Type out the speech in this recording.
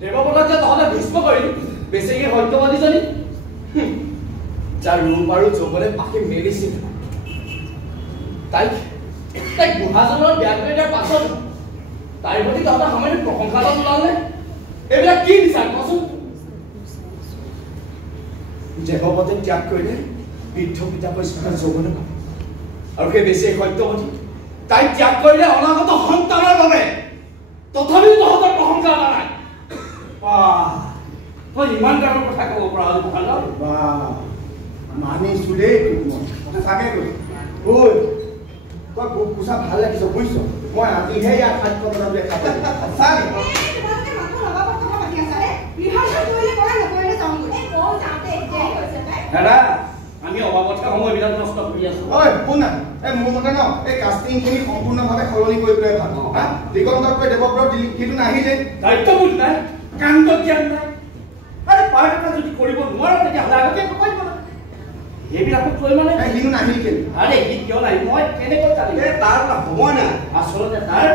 দেৱপদক যে তহঁতে ভীষ্ম কৰিলি বেছিকে সত্যবাদীজনী যাৰ ৰূপ আৰু যৌৱনে পাখি মেলিছিল তাইক বুঢ়াজনৰ বিয়া কৰি দিয়াৰ পাছত তাইৰ প্ৰতি তহঁতে সামান্য প্ৰশংসা এটা ওলালে এইবিলাক কি বিচাৰ কচোন দেৱপদে ত্যাগ কৰিলে বৃদ্ধ পিতা পৰিষ্কাৰ যৌৱনে পাব আৰু সেই বেছি সত্যবতী তাই ত্যাগ কৰিলে অনাগত সন্তানৰ বাবে তথাপিও তহঁতৰ প্ৰশংসা এটা নাই তই ইমান ডাঙৰ কথা ক'ব পৰা হ'ল ভাল মানিছো দেই সঁচাকে কৈছো ঐ তই বুক পোছা ভাল লাগিছ বুজিছ মই আজিহে ইয়াত সাক্ষ্য বনাব দেখা পাইছো দাদা আমি অবাবতকে সময়বিলাক নষ্ট কৰি আছো ঐ শুন না এই মোৰ মতে ন এই কাষ্টিংখিনি সম্পূৰ্ণভাৱে সলনি কৰি পেলাই ভাল দিগন্তকৈ দেৱব্ৰত কিন্তু নাহিলে দায়িত্ববোধ নাই কাণ্ড জ্ঞান নাই আৰে পাৰ্ট এটা যদি কৰিব নোৱাৰো তেতিয়াহ'লে আগতীয়াকৈ কৈ দিব এইবিলাকত কৈ মানে সিনো নাহিল কেলে আৰে সি কিয় নাহিল মই কেনেকৈ জানিম তাৰ সময় নাই আচলতে তাৰ